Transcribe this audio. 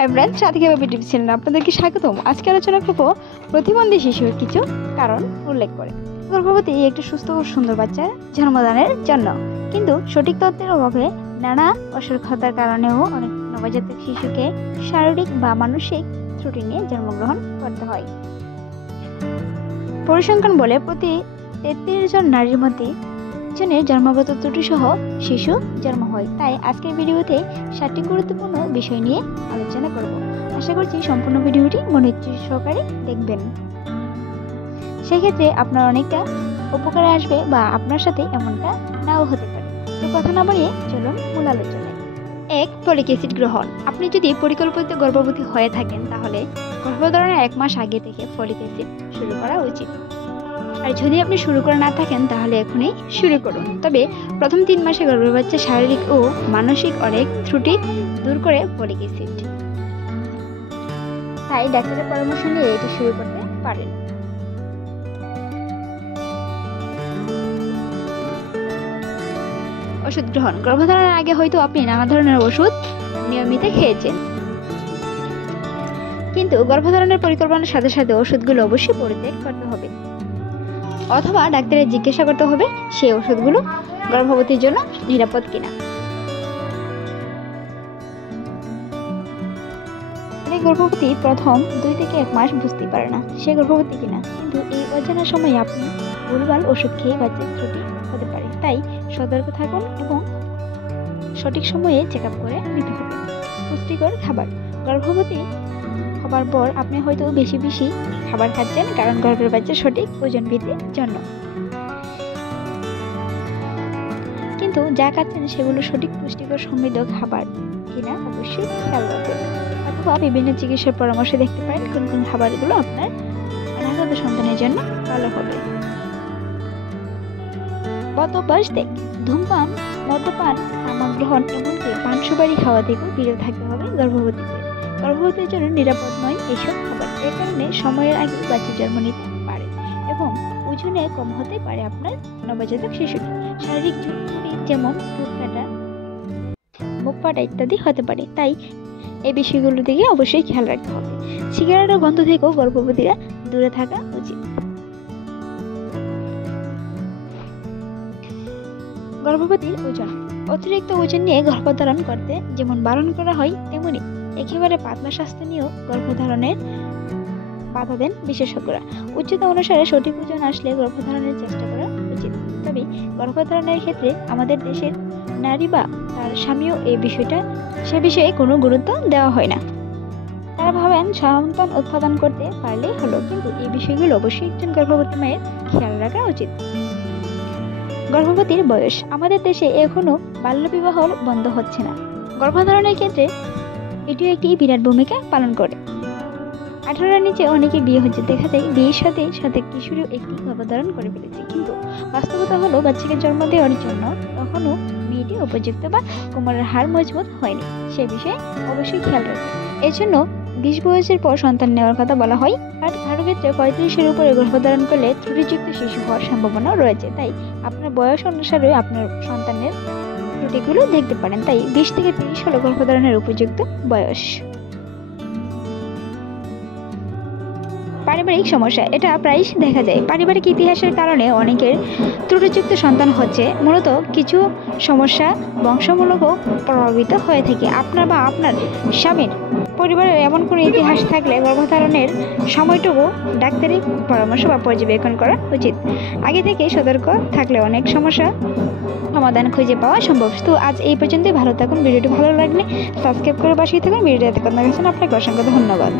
Hi friends, সাথী beauty চ্যানেলে আপনাদেরকে স্বাগতম। আজকে আলোচনা করব প্রতিবন্ধী শিশুর কিছু কারণ উল্লেখ করে। গর্ভবতী একটি সুস্থ ও সুন্দর বাচ্চার জন্মদানের জন্য কিন্তু সঠিক তথ্যের অভাবে নানা অসুস্থতার কারণেও অনেক নবজাতক শিশুকে শারীরিক বা মানসিক ত্রুটি নিয়ে জন্মগ্রহণ করতে হয়। পরিসংখ্যান বলে প্রতি 33 জন নারীর মধ্যে জনের জন্মগত ত্রুটি সহ শিশু জন্ম হয়। তাই আজকের ভিডিওতে 7টি গুরুত্বপূর্ণ বিষয় নিয়ে আলোচনা করব। আশা করছি সম্পূর্ণ ভিডিওটি মনোযোগ সহকারে দেখবেন। সেক্ষেত্রে আপনার অনেকটা উপকারে আসবে বা আপনার সাথে এমনটা নাও হতে পারে। তো কথা না বাড়িয়ে চলুন মূল আলোচনায়। 1. ফলিক অ্যাসিড গ্রহণ। আপনি যদি পরিকল্পিত গর্ভবতী হয়ে থাকেন তাহলে গর্ভধারণের 1 মাস আগে থেকে ফলিক অ্যাসিড শুরু করা উচিত। আর যদি আপনি শুরু করে না থাকেন তাহলে এখনই শুরু করুন। তবে প্রথম 3 মাসে গর্ভবতী বাচ্চার শারীরিক ও মানসিক অনেক ত্রুটি দূর করে ফলিক অ্যাসিড। তাই ডাক্তারের পরামর্শ নিয়ে এটি শুরু করতে পারেন। ওষুধ গ্রহণ। গর্ভধারণের আগে হয়তো আপনি নানা ধরনের ওষুধ নিয়মিত খেয়েছেন, কিন্তু গর্ভধারণের পরিকল্পনার সাথে সাথে ওষুধগুলো অবশ্যই পরিত্যাগ করতে হবে, অথবা ডাক্তারের জিজ্ঞাসা করতে হবে সেই ওষুধগুলো গর্ভবতীর জন্য নিরাপদ কিনা। গর্ভবতী প্রথম 2 থেকে 1 মাস বুঝতে পারে না সে গর্ভবতী কিনা, কিন্তু এই অজানা সময়ে আপনি ভুলভাল ওষুধ খেয়ে বাচ্চার ত্রুটি হতে পারে। তাই সতর্ক থাকুন এবং সঠিক সময়ে চেক আপ করে নিতে হবে। পুষ্টিকর খাবার। গর্ভবতী হবার পর আপনি হয়তো বেশি বেশি খাবার খাচ্ছেন, কারণ গর্ভের বাচ্চার সঠিক ওজন বৃদ্ধির জন্য। কিন্তু যা খাচ্ছেন সেগুলো সঠিক পুষ্টিকর সমৃদ্ধ খাবার কিনা অবশ্যই খেয়াল রাখবেন, অথবা বিভিন্ন চিকিৎসার পরামর্শ দেখতে পারেন কোন কোন খাবারগুলো আপনার অনাগত সন্তানের জন্য ভালো হবে। বদ অভ্যাস ত্যাগ। ধূমপান, মদ্যপান, তামাক গ্রহণ, এমনকি পান সুপারি খাওয়া থেকেও বিরত থাকতে হবে গর্ভবতীদের। গর্ভবতীর জন্য নিরাপদ নয় এসব খাবার। এর কারণে সময়ের আগে বাচ্চা জন্ম নিতে পারে এবং ওজনে কম হতে পারে আপনার নবজাতক শিশুটি। শারীরিক ঝুঁকি যেমন মুখ ফাটা ইত্যাদি হতে পারে, তাই এই বিষয়গুলো দিকে অবশ্যই খেয়াল রাখতে হবে। সিগারেট ও গন্ধ থেকেও গর্ভবতীরা দূরে থাকা উচিত। গর্ভবতীর ওজন। অতিরিক্ত ওজন নিয়ে গর্ভধারণ করতে যেমন বারণ করা হয়, তেমনি একেবারে পাতলা স্বাস্থ্য নিয়েও গর্ভধারণের বাধা দেন বিশেষজ্ঞরা। উচ্চতা অনুসারে সঠিক ওজন আসলে গর্ভধারণের চেষ্টা করা উচিত। তবে গর্ভধারণের ক্ষেত্রে আমাদের দেশের নারী বা তার স্বামীও সে বিষয়ে কোনো গুরুত্ব দেওয়া হয় না। তারা ভাবেন সন্তান উৎপাদন করতে পারলেই হলো, কিন্তু এই বিষয়গুলো অবশ্যই একজন গর্ভবতী মায়ের খেয়াল রাখা উচিত। গর্ভবতীর বয়স। আমাদের দেশে এখনো বাল্যবিবাহ বন্ধ হচ্ছে না। গর্ভধারণের ক্ষেত্রে এটিও একটি বিরাট ভূমিকা পালন করে। 18-এর নিচে অনেকে বিয়ে হচ্ছে। দেখা যায় বিয়ের সাথে সাথে কিশোরীও একটি গর্ভধারণ করে ফেলেছে, কিন্তু বাস্তবতা হলো বাচ্চাকে জন্ম দেওয়ার জন্য তখনও মেয়েটি উপযুক্ত বা কোমরের হাড় মজবুত হয়নি। সে বিষয়ে অবশ্যই খেয়াল রাখবে। এর জন্য 20 বয়সের পর সন্তান নেওয়ার কথা বলা হয়। আর কারো ক্ষেত্রে 35-এর উপরে গর্ভধারণ করলে ত্রুটিযুক্ত শিশু হওয়ার সম্ভাবনা রয়েছে। তাই আপনার বয়স অনুসারে আপনার সন্তানের ত্রুটিগুলো দেখতে পারেন। তাই 20 থেকে 30 হলো গর্ভধারণের উপযুক্ত বয়স। পারিবারিক সমস্যা। এটা প্রায়ই দেখা যায়। পারিবারিক ইতিহাসের কারণে অনেকের ত্রুটিযুক্ত সন্তান হচ্ছে। মূলত কিছু সমস্যা বংশমূলকও প্রভাবিত হয়ে থাকে। আপনার বা আপনার স্বামীর পরিবারের এমন কোনো ইতিহাস থাকলে গর্ভধারণের সময়টুকু ডাক্তারি পরামর্শ বা পর্যবেক্ষণ করা উচিত। আগে থেকে সতর্ক থাকলে অনেক সমস্যা সমাধান খুঁজে পাওয়া সম্ভব। তো আজ এই পর্যন্তই। ভালো থাকুন। ভিডিওটি ভালো লাগলে সাবস্ক্রাইব করে পাশেই থাকুন। ভিডিওটি এতক্ষণ দেখার জন্য আপনাকে অসংখ্য ধন্যবাদ।